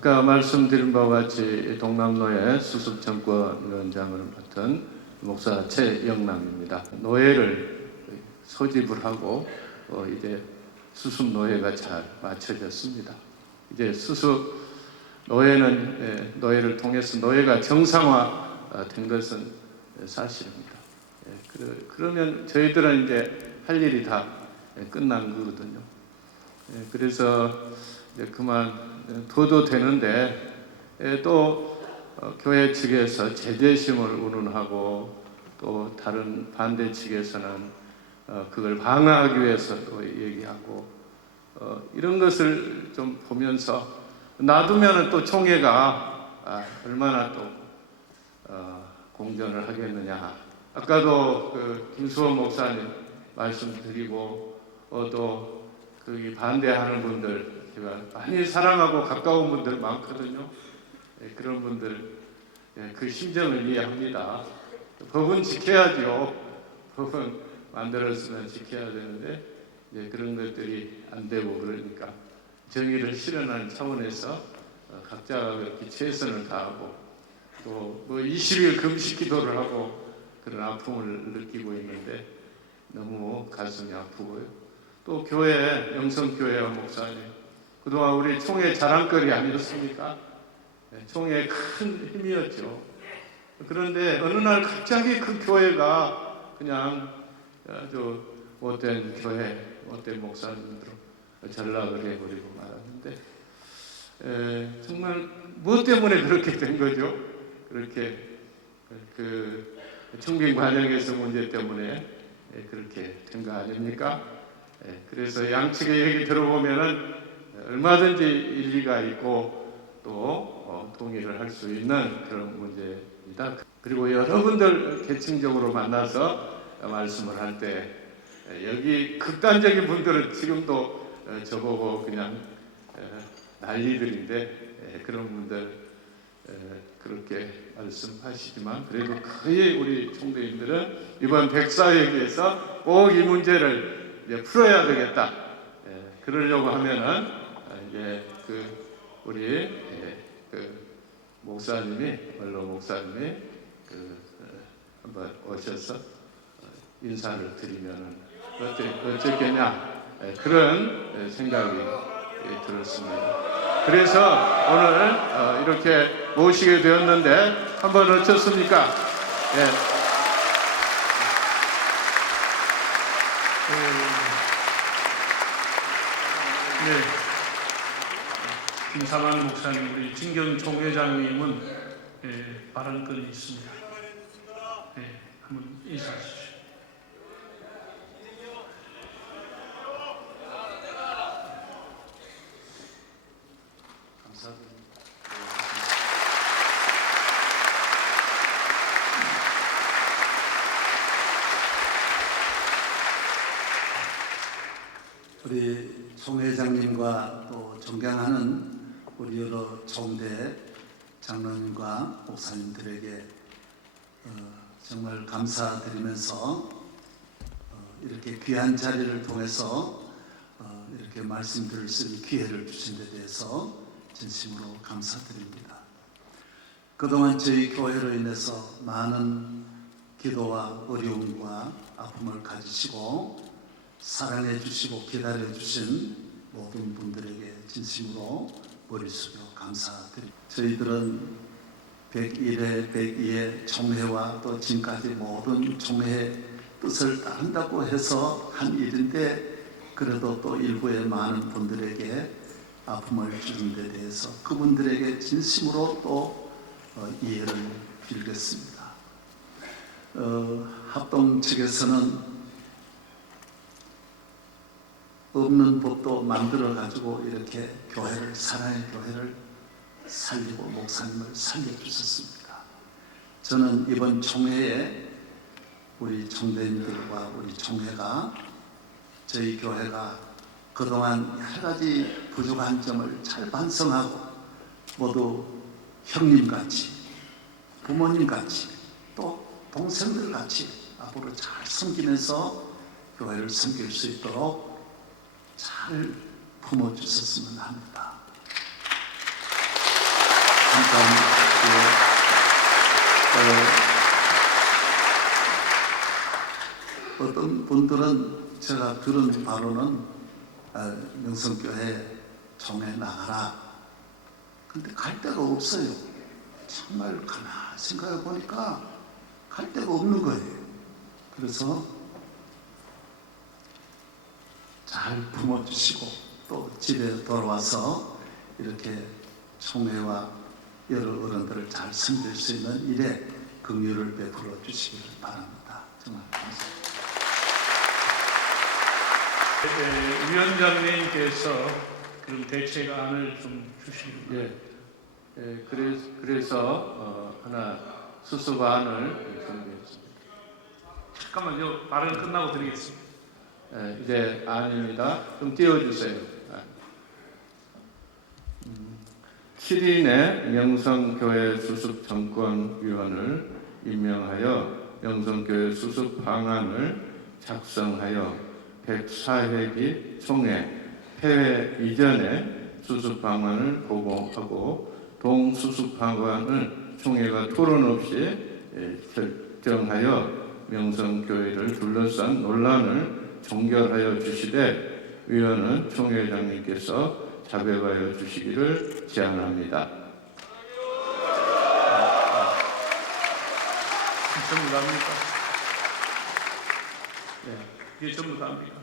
아까 말씀드린 바와 같이 동남노예 수습정권위원장을 맡은 목사 최영남입니다. 노예를 소집을 하고 이제 수습 노예가 잘 맞춰졌습니다. 이제 수습 노예는 노예를 통해서 노예가 정상화된 것은 사실입니다. 그러면 저희들은 이제 할 일이 다 끝난 거거든요. 그래서 이제 그만 둬도 되는데 또 교회 측에서 제재심을 운운하고 또 다른 반대 측에서는 그걸 방어하기 위해서 또 얘기하고 이런 것을 좀 보면서 놔두면 또 총회가 얼마나 또 공전을 하겠느냐. 아까도 그 김수원 목사님 말씀드리고 또 거기 반대하는 분들 제가 많이 사랑하고 가까운 분들 많거든요. 그런 분들 그 심정을 이해합니다. 법은 지켜야죠. 법은 만들었으면 지켜야 되는데 그런 것들이 안 되고 그러니까 정의를 실현하는 차원에서 각자가 그렇게 최선을 다하고 또 20일 금식 기도를 하고 그런 아픔을 느끼고 있는데 너무 가슴이 아프고요. 또 교회, 영성교회와 목사님 그동안 우리 총회 자랑거리 아니었습니까? 총회의 큰 힘이었죠. 그런데 어느 날 갑자기 그 교회가 그냥 아주 못된 교회, 못된 목사님으로 전락을 해버리고 말았는데 정말 무엇 때문에 그렇게 된 거죠? 그렇게 그 청빙 관영에서 문제 때문에 그렇게 된 거 아닙니까? 그래서 양측의 얘기 들어보면은 얼마든지 일리가 있고 또 동의를 할 수 있는 그런 문제입니다. 그리고 여러분들 계층적으로 만나서 말씀을 할 때 여기 극단적인 분들은 지금도 저보고 그냥 난리들인데 그런 분들 그렇게 말씀하시지만 그래도 거의 우리 총대인들은 이번 백사회기에서 꼭 이 문제를 풀어야 되겠다. 그러려고 하면은 우리 목사님이 원로 목사님이 한번 오셔서 인사를 드리면은 어쨌겠냐 그런 생각이 들었습니다. 그래서 오늘 이렇게 모시게 되었는데 한번 어떻습니까? 김사만 목사님, 우리 진경 총회장님은 발언권이 있습니다. 한번 인사하시죠. 감사합니다. 우리 총회장님과 또 존경하는 우리 여러 총대 장로님과 목사님들에게 정말 감사드리면서 이렇게 귀한 자리를 통해서 이렇게 말씀들을 쓰는 기회를 주신 데 대해서 진심으로 감사드립니다. 그동안 저희 교회로 인해서 많은 기도와 어려움과 아픔을 가지시고 사랑해 주시고 기다려 주신 모든 분들에게 진심으로 머리 숙여 감사드립니다. 저희들은 101회, 102회 총회와 또 지금까지 모든 총회의 뜻을 따른다고 해서 한 일인데 그래도 또 일부의 많은 분들에게 아픔을 주는 데 대해서 그분들에게 진심으로 또 이해를 빌겠습니다. 합동 측에서는 없는 법도 만들어 가지고 이렇게 교회를 사랑의 교회를 살리고 목사님을 살려주셨습니다. 저는 이번 총회에 우리 총대인들과 우리 총회가 저희 교회가 그동안 여러 가지 부족한 점을 잘 반성하고 모두 형님같이 부모님같이 또 동생들같이 앞으로 잘 섬기면서 교회를 섬길 수 있도록 잘 품어주셨으면 합니다. 잠깐 어떤 분들은 제가 들은 바로는 명성교회 총회 나가라. 근데 갈 데가 없어요. 정말 가만히 생각해 보니까 갈 데가 없는 거예요. 그래서 잘 품어주시고 또 집에 돌아와서 이렇게 총회와 여러 어른들을 잘 섬길 수 있는 일에 긍휼을 베풀어 주시기를 바랍니다. 정말 감사합니다. 위원장님께서 그럼 대책안을 좀 주시면. 그래서 하나 수습안을 준비했습니다. 잠깐만요. 발언 끝나고 드리겠습니다. 이제 안입니다. 좀 띄워주세요. 7인의 명성교회 수습정권위원을 임명하여 명성교회 수습 방안을 작성하여 104회기 총회 폐회 이전에 수습 방안을 보고하고 동수습 방안을 총회가 토론 없이 결정하여 명성교회를 둘러싼 논란을 종결하여 주시되 위원은 총회장님께서 자백하여 주시기를 제안합니다. 전부 다입니까? 이게 전부 다입니까?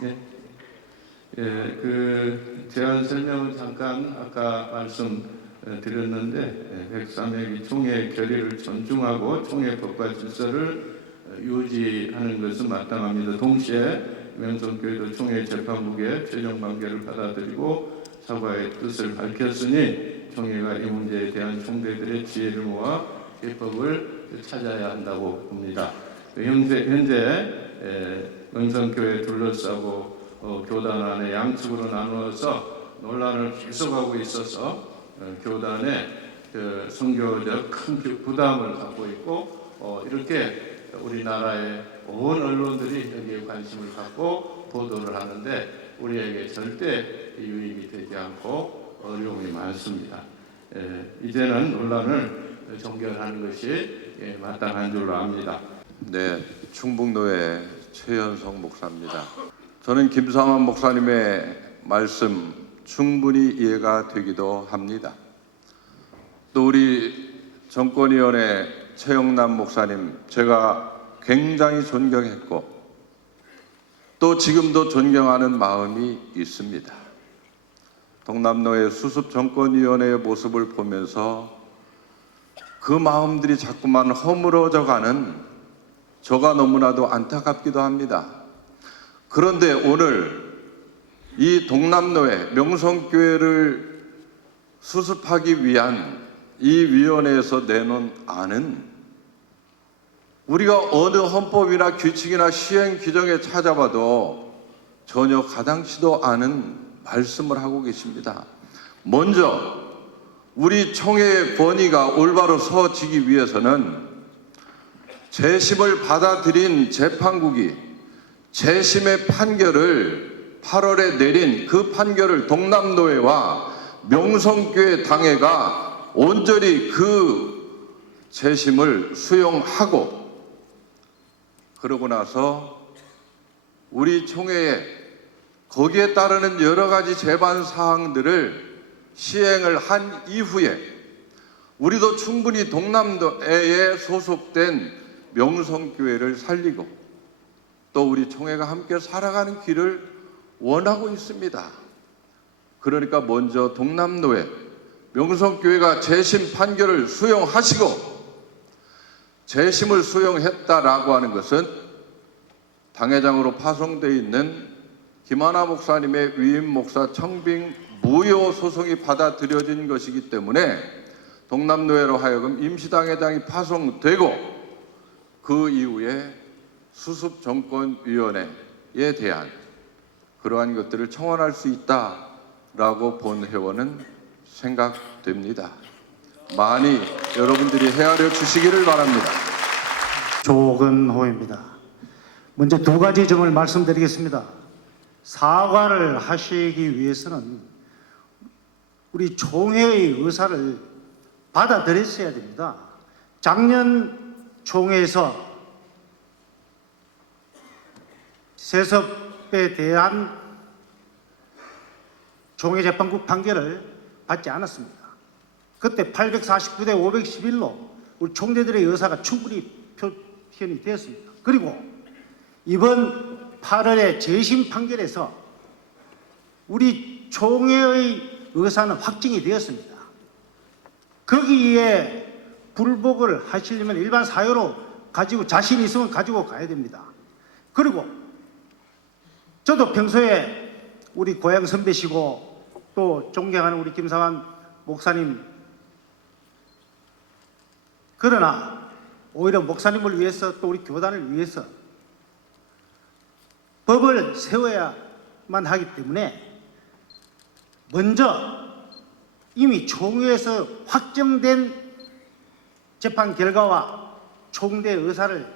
네. 그 제안 설명을 잠깐 아까 말씀드렸는데 103회기 총회 결의를 존중하고 총회법과 질서를 유지하는 것은 마땅합니다. 동시에 명성교회도 총회 재판국의 최종 판결을 받아들이고 사과의 뜻을 밝혔으니 총회가 이 문제에 대한 총대들의 지혜를 모아 해법을 찾아야 한다고 봅니다. 현재 명성교회 둘러싸고 교단 안에 양측으로 나누어서 논란을 계속하고 있어서 교단에 선교적 큰 부담을 갖고 있고 이렇게 우리나라의 온 언론들이 여기에 관심을 갖고 보도를 하는데 우리에게 절대 유익이 되지 않고 어려움이 많습니다. 이제는 논란을 종결하는 것이 마땅한 줄로 압니다. 네, 충북노회 최현성 목사입니다. 저는 김상환 목사님의 말씀 충분히 이해가 되기도 합니다. 또 우리 정권위원회 최영남 목사님 제가 굉장히 존경했고 또 지금도 존경하는 마음이 있습니다. 동남노회 수습정권위원회의 모습을 보면서 그 마음들이 자꾸만 허물어져 가는 저가 너무나도 안타깝기도 합니다. 그런데 오늘 이 동남노회 명성교회를 수습하기 위한 이 위원회에서 내놓은 안은 우리가 어느 헌법이나 규칙이나 시행 규정에 찾아봐도 전혀 가당치도 않은 말씀을 하고 계십니다. 먼저 우리 총회의 권위가 올바로 서지기 위해서는 재심을 받아들인 재판국이 재심의 판결을 8월에 내린 그 판결을 동남노회와 명성교회 당회가 온전히 그 재심을 수용하고 그러고 나서 우리 총회에 거기에 따르는 여러 가지 재반 사항들을 시행을 한 이후에 우리도 충분히 동남노회에 소속된 명성교회를 살리고 또 우리 총회가 함께 살아가는 길을 원하고 있습니다. 그러니까 먼저 동남노회 명성교회가 재심 판결을 수용하시고 재심을 수용했다라고 하는 것은 당회장으로 파송되어 있는 김하나 목사님의 위임 목사 청빙 무효 소송이 받아들여진 것이기 때문에 동남노회로 하여금 임시당회장이 파송되고 그 이후에 수습정권위원회에 대한 그러한 것들을 청원할 수 있다라고 본 회원은 생각됩니다. 많이 여러분들이 헤아려 주시기를 바랍니다. 조근호입니다. 먼저 두 가지 점을 말씀드리겠습니다. 사과를 하시기 위해서는 우리 총회의 의사를 받아들였어야 됩니다. 작년 총회에서 세습에 대한 총회재판국 판결을 받지 않았습니다. 그때 849대 511로 우리 총재들의 의사가 충분히 표현이 되었습니다. 그리고 이번 8월의 재심 판결에서 우리 총회의 의사는 확정이 되었습니다. 거기에 불복을 하시려면 일반 사유로 가지고 자신 있으면 가지고 가야 됩니다. 그리고 저도 평소에 우리 고향 선배시고 또 존경하는 우리 김상환 목사님, 그러나 오히려 목사님을 위해서 또 우리 교단을 위해서 법을 세워야만 하기 때문에 먼저 이미 총회에서 확정된 재판 결과와 총대의 의사를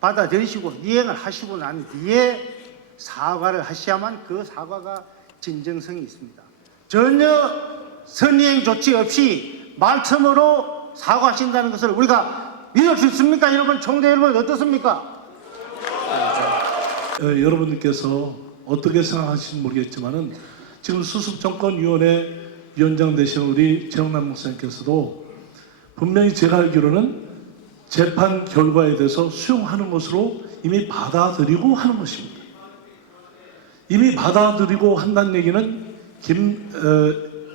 받아들이시고 이행을 하시고 난 뒤에 사과를 하셔야만 그 사과가 진정성이 있습니다. 전혀 선의행 조치 없이 말씀으로 사과하신다는 것을 우리가 믿을 수 있습니까? 여러분, 총대 여러분 어떻습니까? 여러분들께서 어떻게 생각하실지 모르겠지만은 지금 수습정권위원회 위원장 되신 우리 재홍남 목사님께서도 분명히 제가 알기로는 재판 결과에 대해서 수용하는 것으로 이미 받아들이고 하는 것입니다. 이미 받아들이고 한다는 얘기는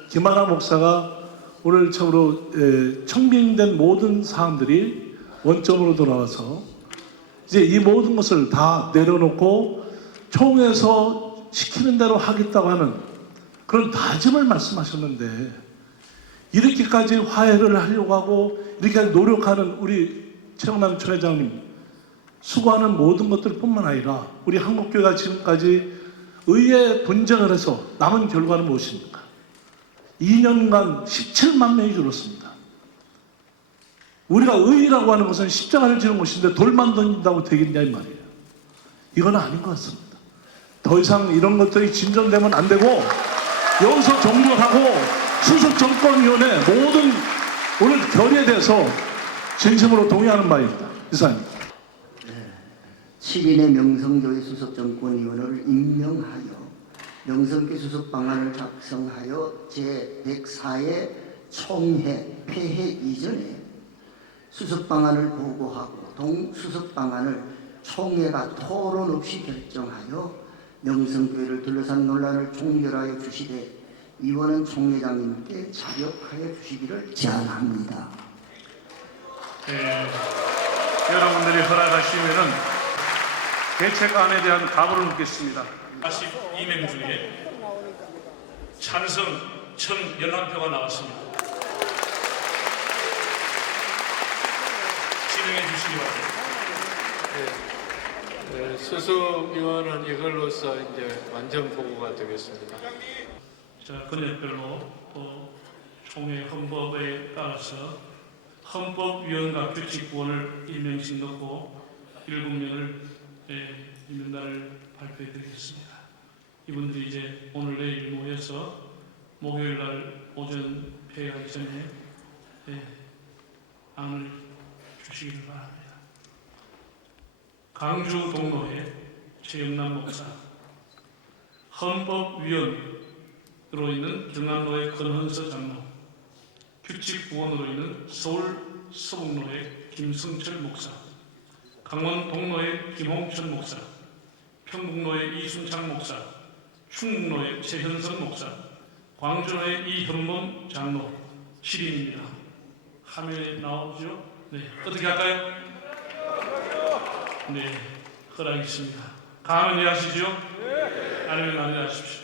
김하나 목사가 오늘 처음으로 청빙된 모든 사람들이 원점으로 돌아와서 이제 이 모든 것을 다 내려놓고 총회에서 시키는 대로 하겠다고 하는 그런 다짐을 말씀하셨는데, 이렇게까지 화해를 하려고 하고 이렇게 노력하는 우리 최영남 총회장님 수고하는 모든 것들 뿐만 아니라 우리 한국교회가 지금까지 의회 분쟁을 해서 남은 결과는 무엇입니까? 2년간 17만 명이 줄었습니다. 우리가 의의라고 하는 것은 십자가를 지는 것인데 돌만 던진다고 되겠냐 이 말이에요. 이건 아닌 것 같습니다. 더 이상 이런 것들이 진전되면 안 되고 여기서 종료하고 수습정권위원회 모든 오늘 결의에 대해서 진심으로 동의하는 바입니다. 이사님. 7인의 명성교회 수석정권위원회를 임명하여 명성교회 수습방안을 작성하여 제104회 총회 폐회 이전에 수습방안을 보고하고 동수습방안을 총회가 토론 없이 결정하여 명성교회를 둘러싼 논란을 종결하여 주시되 이원은 총회장님께 자력하여 주시기를 제안합니다. 여러분들이 허락하시면은 대책안에 대한 답을 묻겠습니다. 42명 중에 찬성 1,011표가 나왔습니다. 진행해 주시기 바랍니다. 수습위원은 이걸로써 이제 완전 보고가 되겠습니다. 자, 근역별로 또 총회 헌법에 따라서 헌법위원과 규칙위원을 1명씩 넣고 7명을 임명단을 발표해 드리겠습니다. 이분들이 이제 오늘 내일 모여서 목요일 날 오전 폐회하기 전에 안을 주시기를 바랍니다. 강주 동로회 최영남 목사, 헌법위원으로 있는 경남로회 권헌서 장로, 규칙부원으로 있는 서울 서북로회 김승철 목사, 강원 동로회 김홍천 목사, 평북로회 이순창 목사, 충북로회 최현선 목사, 광주로회 이현범 장로 7인입니다. 화면에 나오죠? 네, 어떻게 할까요? 네, 허락했습니다. 강은 이해하시죠? 네. 아니면 안 이해하십시오.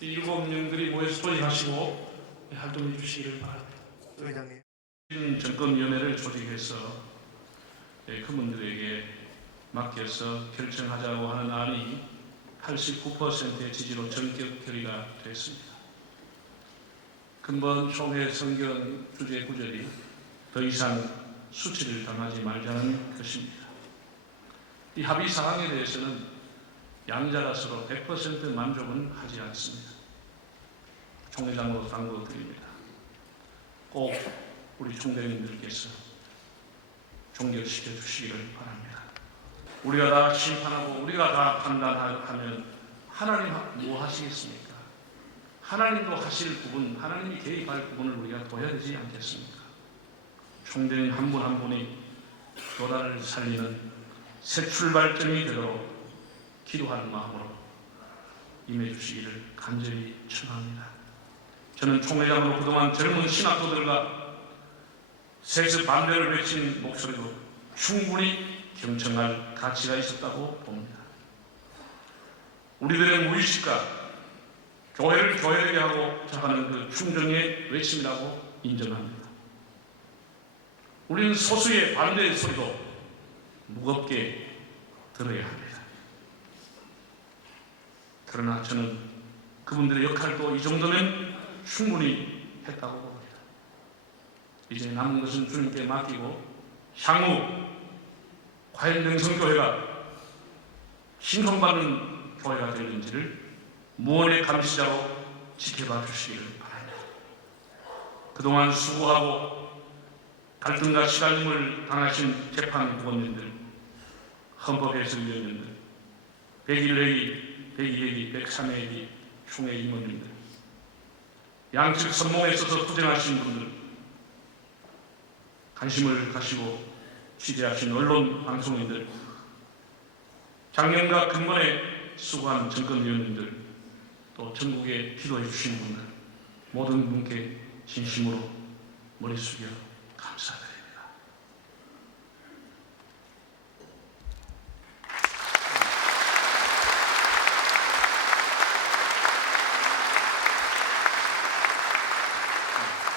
7명들이 모여서 조직하시고 활동해 주시기를 바랍니다. 회장님. 정권위원회를 조직해서 그분들에게 맡겨서 결정하자고 하는 안이 89%의 지지로 전격 결의가 됐습니다. 근본 총회 성경 주제 구절이 더 이상 수치를 당하지 말자는 것입니다. 이 합의 사항에 대해서는 양자가 서로 100% 만족은 하지 않습니다. 총회장으로 당부드립니다. 꼭 우리 총대님들께서 종결시켜 주시기를 바랍니다. 우리가 다 심판하고 우리가 다 판단하면 하나님 뭐 하시겠습니까? 하나님도 하실 부분, 하나님이 개입할 부분을 우리가 둬야 되지 않겠습니까? 총대님 한 분 한 분이 교단을 살리는 새 출발점이 되도록 기도하는 마음으로 임해 주시기를 간절히 청합니다. 저는 총회장으로 그동안 젊은 신학도들과 세습 반대를 외친 목소리도 충분히 경청할 가치가 있었다고 봅니다. 우리들의 무의식과 교회를 교회되게 하고자 하는 그 충정의 외침이라고 인정합니다. 우리는 소수의 반대의 소리도 무겁게 들어야 합니다. 그러나 저는 그분들의 역할도 이 정도면 충분히 했다고 봅니다. 이제 남은 것은 주님께 맡기고 향후 과연 명성교회가 신성받는 교회가 되는지를 무언의 감시자로 지켜봐 주시기를 바랍니다. 그동안 수고하고 갈등과 시달림을 당하신 재판부원님들, 헌법해설위원님들, 101회기, 102회기, 103회기 총회 임원님들, 양측 선봉에 서서 투쟁하신 분들, 관심을 가시고 취재하신 언론 방송인들, 작년과 근본에 수고한 정권위원님들, 또 전국에 기도해 주신 분들, 모든 분께 진심으로 머리 숙여 감사드립니다.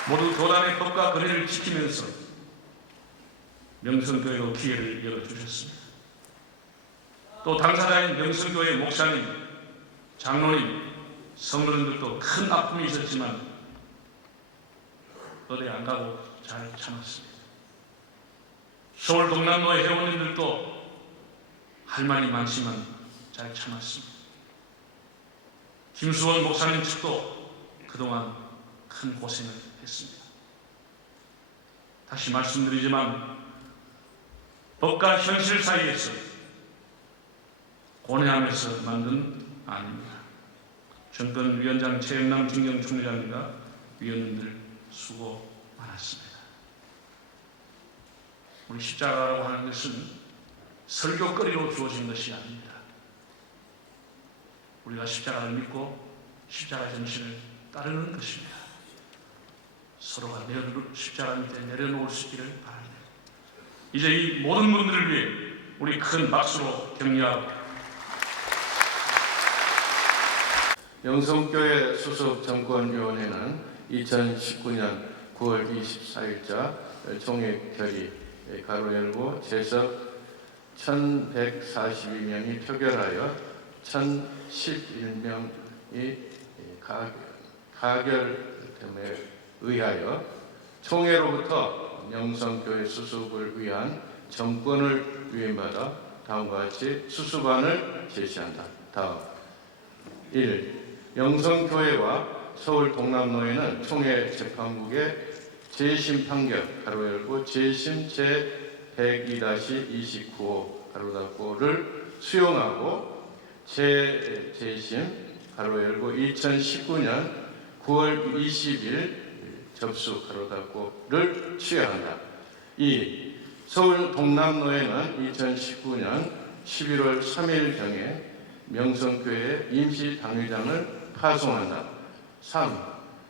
모두 교단의 법과 권위를 지키면서 명성교회로 기회를 열어주셨습니다. 또 당사자인 명성교회 목사님, 장로님, 성도님들도 큰 아픔이 있었지만 어디 안 가고 잘 참았습니다. 서울 동남로의 회원님들도 할 말이 많지만 잘 참았습니다. 김수원 목사님 측도 그동안 큰 고생을 했습니다. 다시 말씀드리지만 법과 현실 사이에서 고뇌하면서 만든 안입니다. 정권위원장 최영남 진경총회장님과 위원님들 수고 많았습니다. 우리 십자가라고 하는 것은 설교거리로 주어진 것이 아닙니다. 우리가 십자가를 믿고 십자가 정신을 따르는 것입니다. 서로가 십자가 밑에 내려놓을 수 있기를 바랍니다. 이제 이 모든 분들을 위해 우리 큰 박수로 격려하고 명성교회 수석 정권위원회는 2019년 9월 24일자 총회 결의 가로 열고 재석 1142명이 표결하여 1011명이 가결됨에 의하여 총회로부터 명성교회 수습을 위한 정권을 위임받아 다음과 같이 수습안을 제시한다. 다음 1. 명성교회와 서울 동남로에는 총회 재판국의 재심 판결 가로 열고 재심 제102-29호 가로 닫고를 수용하고 재심 가로 열고 2019년 9월 20일 접수 가로 닫고를 취하한다. 2. 서울 동남로에는 2019년 11월 3일경에 명성교회 임시 당회장을 파송한다. 3.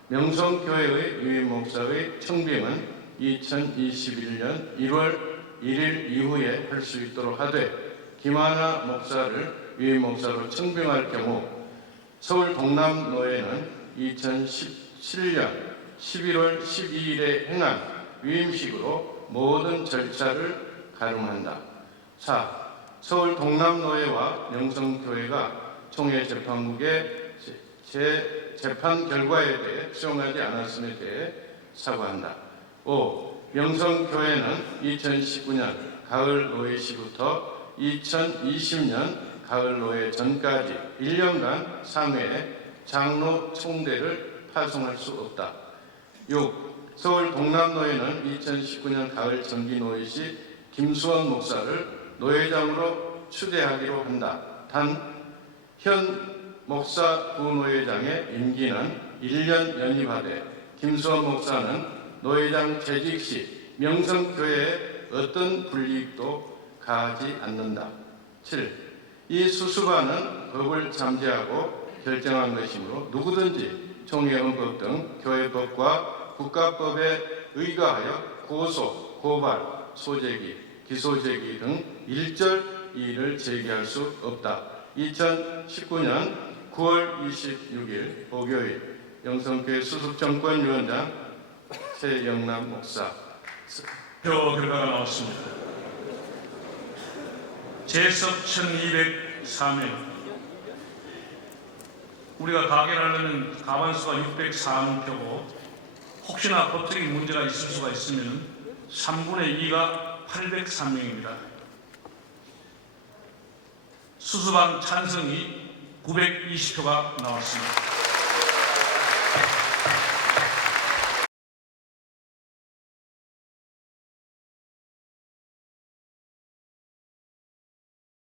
명성교회의 유임 목사의 청빙은 2021년 1월 1일 이후에 할 수 있도록 하되 김하나 목사를 유임 목사로 청빙할 경우 서울 동남로에는 2017년 11월 12일에 행한 위임식으로 모든 절차를 가름한다. 4. 서울 동남로회와 명성교회가 총회 재판국의 재판 결과에 대해 수용하지 않았음에 대해 사과한다. 5. 명성교회는 2019년 가을 노회 시부터 2020년 가을 노회 전까지 1년간 상회에 장로 총대를 파송할 수 없다. 6. 서울 동남노회는 2019년 가을 정기노회 시 김수원 목사를 노회장으로 추대하기로 한다. 단 현 목사 부노회장의 임기는 1년 연임하되 김수원 목사는 노회장 재직 시 명성교회에 어떤 불이익도 가하지 않는다. 7. 이 수수반은 법을 잠재하고 결정한 것이므로 누구든지 총회헌법 등 교회법과 국가법에 의거하여 고소, 고발, 소제기, 기소제기 등 일절 이의를 제기할 수 없다. 2019년 9월 26일 목요일 영성교회 수습정권위원장 최영남 목사. 표 결과가 나왔습니다. 재석 1204명. 우리가 가결하려면 가반수가 604표고 혹시나 법적인 문제가 있을 수가 있으면 3분의 2가 803명입니다. 수수방 찬성이 920표가 나왔습니다.